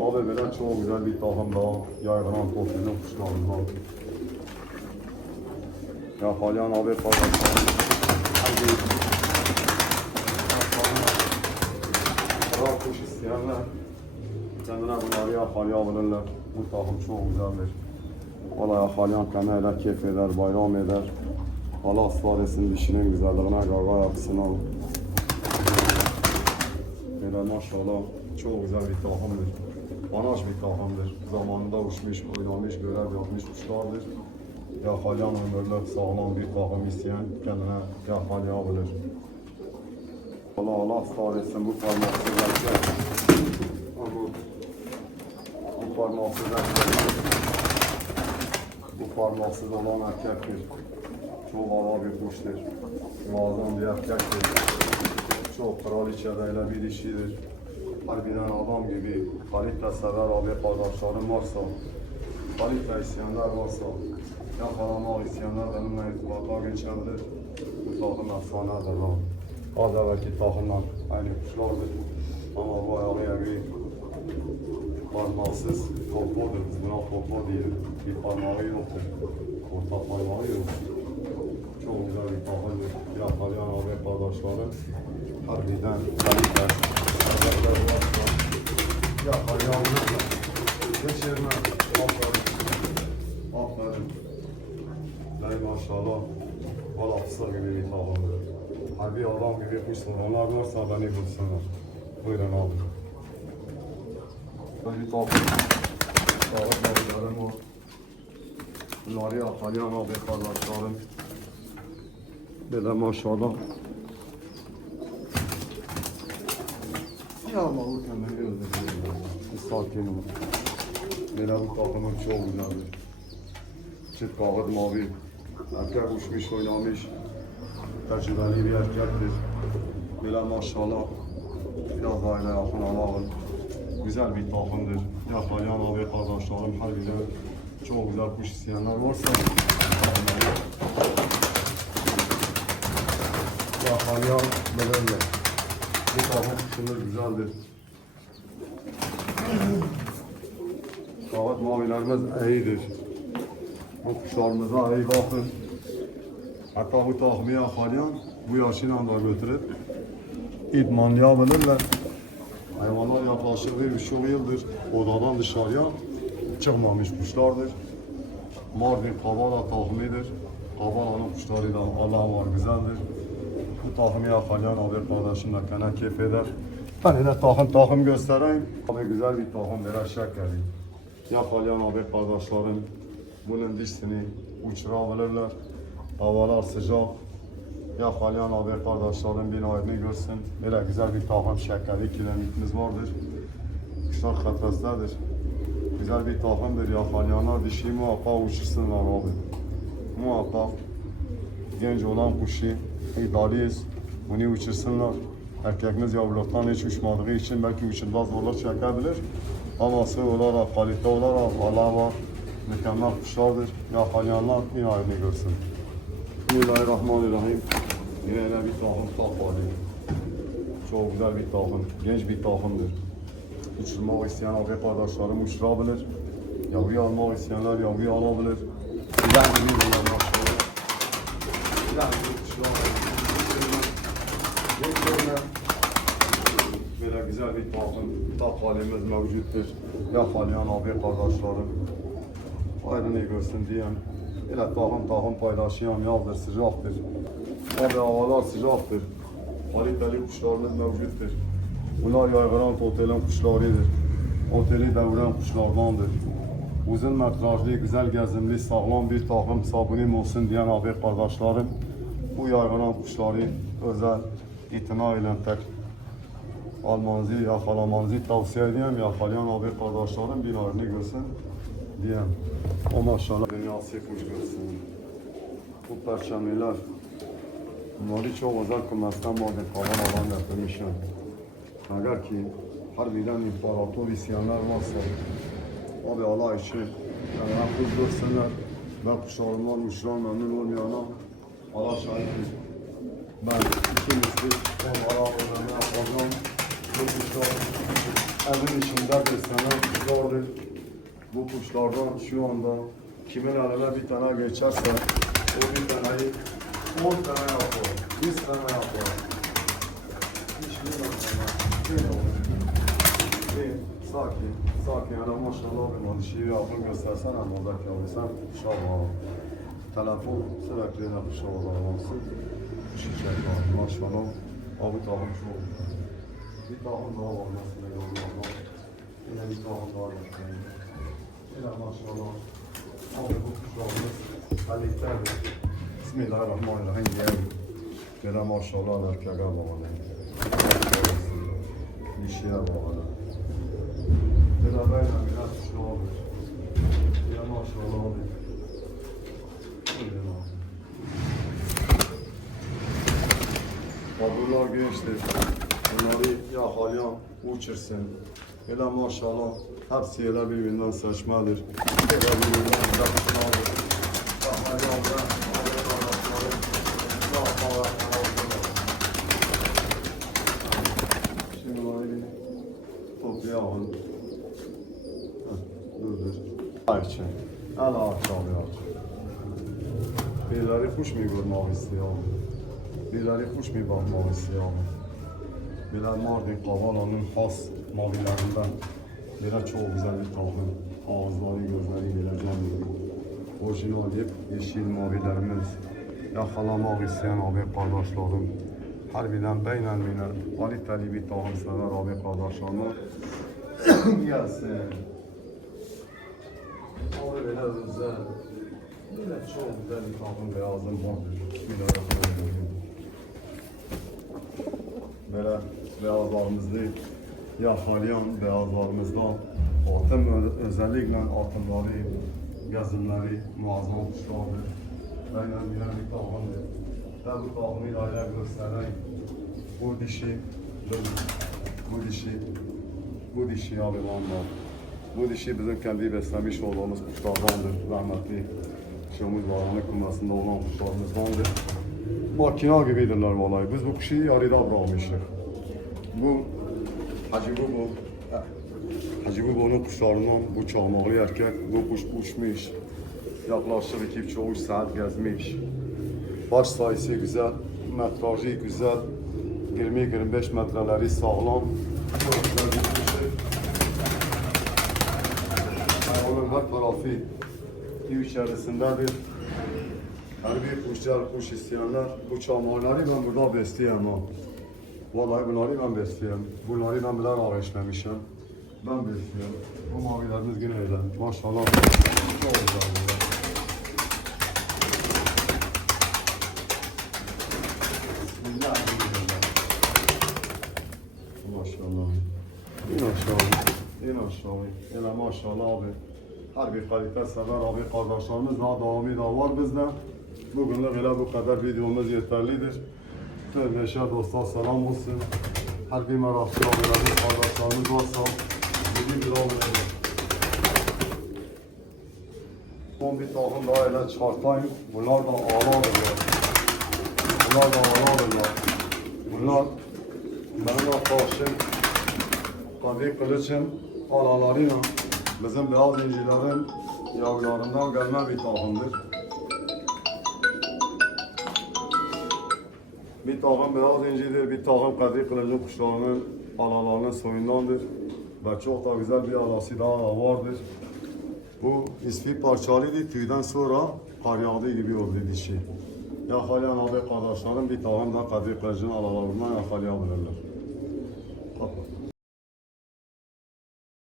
Abi böyle çok güzel bir takım daha yaygınan topluluğun kuşlarından. Yapalayan abi kardeşlerim. Kral kuş isteyenler kendine bunları yakalayabilirler. Bu takım çok güzeldir. Valla yakalayan kendine öyle keyif eder, bayram eder. Allah ısrar etsin dişinin güzelliğine, gaga yapısına. Böyle maşallah çok güzel bir takımdır. Anaç bir takımdır. Zamanında uçmuş, oynamış, görev yapmış kuşlardır. Yakalayan ömürler sağlam bir takım isteyen kendine yakalayabilir. Allah ısrar etsin bu parmaksız erkek. Bu parmaksız erkek. Bu parmaksız olan erkektir. Çok hava bir kuştur. Muazzam bir erkektir. Çok kraliçedeyle bir dişidir. Harbiden adam gibi kalite sever abi kardeşlerim varsa, kalite isteyenler varsa, yakalamak isteyenler benimle irtibata geçebilir. Bu takım efsanedir lan. Az evvelki takımla aynı kuşlardır. Ama bu ayağı bir parmaksız topodur. Biz buna topo diyoruz. Bir parmağı yoktur. Orta parmağı yok. Çok güzel bir takımdır. Yakalayan abi kardeşlerim harbiden kalite. Yakalayan geçirme. Aferin. Ey maşallah. Valla fısır gibi bir takımdır. Harbi adam gibi kuşlar. Onlar varsa beni bulsunlar. Buyurun abi. Böyle bir takım. Sağlık babilerim var. Bunları yakalayan abi kardeşlerim. Böyle maşallah. Ya Allah o kendini öldürüyor. Sakin ol. Böyle bu takımın çok güzeldir. Çift kağıt mavi. Erkek uçmuş oynamış. Tecrübeli bir erkektir. Böyle maşallah. Biraz daha ile yakın alalım. Güzel bir takımdır. Yakalayan abi kardeşlerim harbiden çok güzel kuş isteyenler varsa yakalayan böyle. Bu takım kuşumuz güzeldir. Kağıt mavilerimiz iyidir. Bu kuşlarımıza iyi bakın. Hatta bu takımı yakalayan bu yaşıyla da götürüp idmanlayabilirler. Hayvanlar yaklaşık bir buçuk yıldır odadan dışarıya çıkmamış kuşlardır. Mardin Kavala takımıdır. Kavala'nın kuşları da Allah'a var güzeldir. Bu takımı yakalayan abi kardeşimle kendine keyif eder. Ben yine takım göstereyim. Abi güzel bir takım böyle şekeri. Yakalayan abi kardeşlerim bunun dişini uçurabilirler. Havalar sıcak. Yakalayan abi kardeşlerim bir ayrını görsün. Böyle güzel bir takım şekeri kilometremiz vardır. Kuşlar kafestedir. Güzel bir takımdır. Yakalayanlar dişi muhakkak uçursunlar abi. Muhakkak genç olan kuşu iddialıyız. Bunu uçursunlar. Erkekimiz yavruluktan hiç uçmadığı için belki uçurmaz zorluk çekebilir. Ama sığ olarak, kalite olarak Allah var. Mükemmel kuşlardır. Yakalayanlar bir ayrını görsün. Bismillahirrahmanirrahim. Yine öyle bir takım takvalı. Çok güzel bir takım. Genç bir takımdır. Uçurmak isteyen abi kardeşlerim uçurabilir. Yavruyu almak isteyenler yavruyu alabilir. Güzel bir yollar. Güzel bir kuşlar. Böyle güzel bir takvalimiz mevcuttur. Yakalayan abi kardeşlerim ayrını görsün diyen. Böyle takım paylaşıyan yazdır, sıcaktır. Abi havalar sıcaktır. Kaliteli kuşlarımız mevcuttur. Bunlar yaygıran otelin kuşlarıdır. Oteli deviren kuşlardandır. Uzun metrajlı, güzel gezimli, sağlam bir takım sabunim olsun diyen abi kardeşlerim bu yaygıran kuşları özel itina ile almanızı, yakalamanızı tavsiye edeyim. Yakalayan abi kardeşlerim bir ayrını görsün diyeyim. O maşallah dünyası kuş görsün. Bu perçemiler bunları çok özel kümestten Mardin Kavala alan yapılmışım. Eğer ki harbiden imparator isyanlar varsa abi Allah için yani kuş görsünler. Ben kuşlarımdan uçuran memnun olmayana Allah şahittir. Ben iki misli onlara öğrenme yapacağım. Bu kuşlar evin içinde beslenen kuşlardan şu anda kimin eline bir tane geçerse o bir taneyi 10 tane yapar, 100 tane yapar. Hiçbir zaman sakin, sakin. Yani maşallah bir dişiyi yapın göstersen ama oradaki abi sen şallah. Telefon sürekli yine kuşa odaklansın. Kuşu çek abi maşallah. Abi tahım çok. Bir tahım daha var mesela yollarda. Yine bir tahım daha yapayım. Yine maşallah. Abi bu kuşlarımız haliklerdir. Bismillahirrahmanirrahim diyelim. Yine maşallah erkeğe bağlı. Dişiye bağlı. Yine böyle biraz kuşlardır. Yine maşallah abi. Bunlar gençtir. Bunları yakalayan uçursun. Hele maşallah hepsi hele birbirinden seçmedir. Hele birbirinden seçmedir. Yakalayanlar, arkadaşları, şimdi bunları bir toplayalım. Dur. Ayçın. Hele aşağıya aç. Birileri kuş mu görmek istiyor? Birileri kuş mu bakmak istiyor? Birileri Mardin Kavala'nın has mavilerinden biri çok güzel bir takım. Ağızları, gözleri geleceğim gibi. Orijinal yeşil mavilerimiz. Yakalamak isteyen abi kardeşlerim. Harbiden beynelmine kaliteli bir takım sever abi kardeşlerim. Gelsin. Abi böyle güzel. Yine çok güzel bir takım beyazım vardır. Bismillahirrahmanirrahim. Böyle beyazlarımızı yakalayan beyazlarımızdan atım özellikle atımları, gözümleri muazzam kuşlardır. Aynen bir takımdır. Ben bu takımı aile göstereyim. Bu dişi abi valla. Bu dişi bizim kendi beslemiş olduğumuz kuşlardandır. Rahmetli Şamuz Bağlanı kumasında olan kuşlarımızdandır. Makina gibidirler vallahi. Biz bu kuşu yarıda bırakmışız. Bu Hacı Bubu'nun kuşlarından bu çağmalı erkek bu kuş uçmuş. Yaklaşık 2,5 saat gezmiş. Baş sayısı güzel, metrajı güzel. 20-25 metreleri sağlam. Çok güzel bir kuşu. Onun her tarafı içerisindedir. Her bir kuşlar, kuş isteyenler, bu çamarları ben burada besleyemem. Vallahi bunları ben besleyemem. Bunları ben bile ağaçlamışım. Ben besleyemem. Bu mavilerimiz yine öyle. Maşallah. Çok güzel bunlar. Bismillahirrahmanirrahim. Maşallah. Yine aşağı. Yine maşallah abi. Her bir kalite sever abi kardeşlerimiz daha devamı da var bizde. Bugünlük hele bu kadar videomuz yeterlidir. Tüm eşya dostlar selam olsun. Her bir merakçı abilerimiz kardeşlerimiz varsa bir gram verelim. Son bir takım daha ele çıkartayım. Bunlar da ağlarlar. Bunlar benim arkadaşım Kadir Kılıç'ın alalarıyla bizim beyaz incilerin yavrularından gelme bir takımdır. Bir takım beyaz incidir, bir takım Kadir Kılıç'ın kuşlarının alalarının soyundandır. Ve çok da güzel bir alası daha vardır. Bu isfi parçalıydı, tüyden sonra kar yağdığı gibi oldu dişi. Yakalayan abi kardeşlerim bir takım da Kadir Kılıç'ın alalarından yakalayabilirler. Kapat.